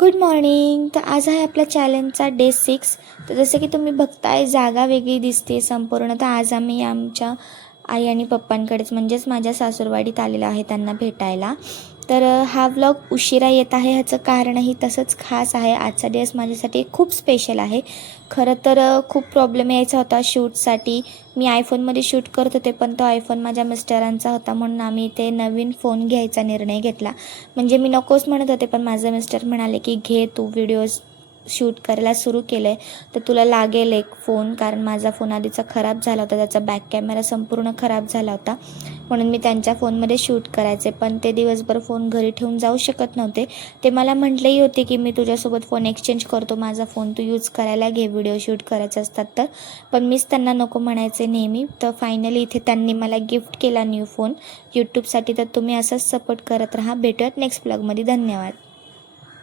Good morning. तर आज आहे आपल्या चॅलेंजचा डे 6. तर जसं की तुम्ही बघताय जागा वेगळी दिसते संपूर्ण. तर आज आम्ही आमच्या आई आणि पप्पांकडेच म्हणजेच माझ्या सासूरवाडीत आलेलो आहे त्यांना भेटायला. तर हा व्लॉग उशिरा येत आहे, ह्याचं कारणही तसंच खास आहे. आजचा दिवस माझ्यासाठी खूप स्पेशल आहे. खरं तर खूप प्रॉब्लेम यायचा होता शूटसाठी. मी आयफोनमध्ये शूट करत होते, पण तो आयफोन माझ्या मिस्टरांचा होता म्हणून आम्ही ते नवीन फोन घ्यायचा निर्णय घेतला. म्हणजे मी नकोच म्हणत होते, पण माझे मिस्टर म्हणाले की घे, तू व्हिडिओज शूट करायला सुरू केलं आहे तर तुला लागेल एक फोन, कारण माझा फोन आधीचा खराब झाला होता, त्याचा बॅक कॅमेरा संपूर्ण खराब झाला होता. म्हणून मी त्यांच्या फोनमध्ये शूट करायचे, पण ते दिवसभर फोन घरी ठेवून जाऊ शकत नव्हते. ते मला म्हटलेही होते की मी तुझ्यासोबत फोन एक्सचेंज करतो, माझा फोन तू यूज करायला घे, व्हिडिओ शूट करायचे असतात तर. पण मीच त्यांना नको म्हणायचे नेहमी. तर फायनली इथे त्यांनी मला गिफ्ट केला न्यू फोन यूट्यूबसाठी. तर तुम्ही असंच सपोर्ट करत राहा. भेटूयात नेक्स्ट ब्लॉगमध्ये. धन्यवाद.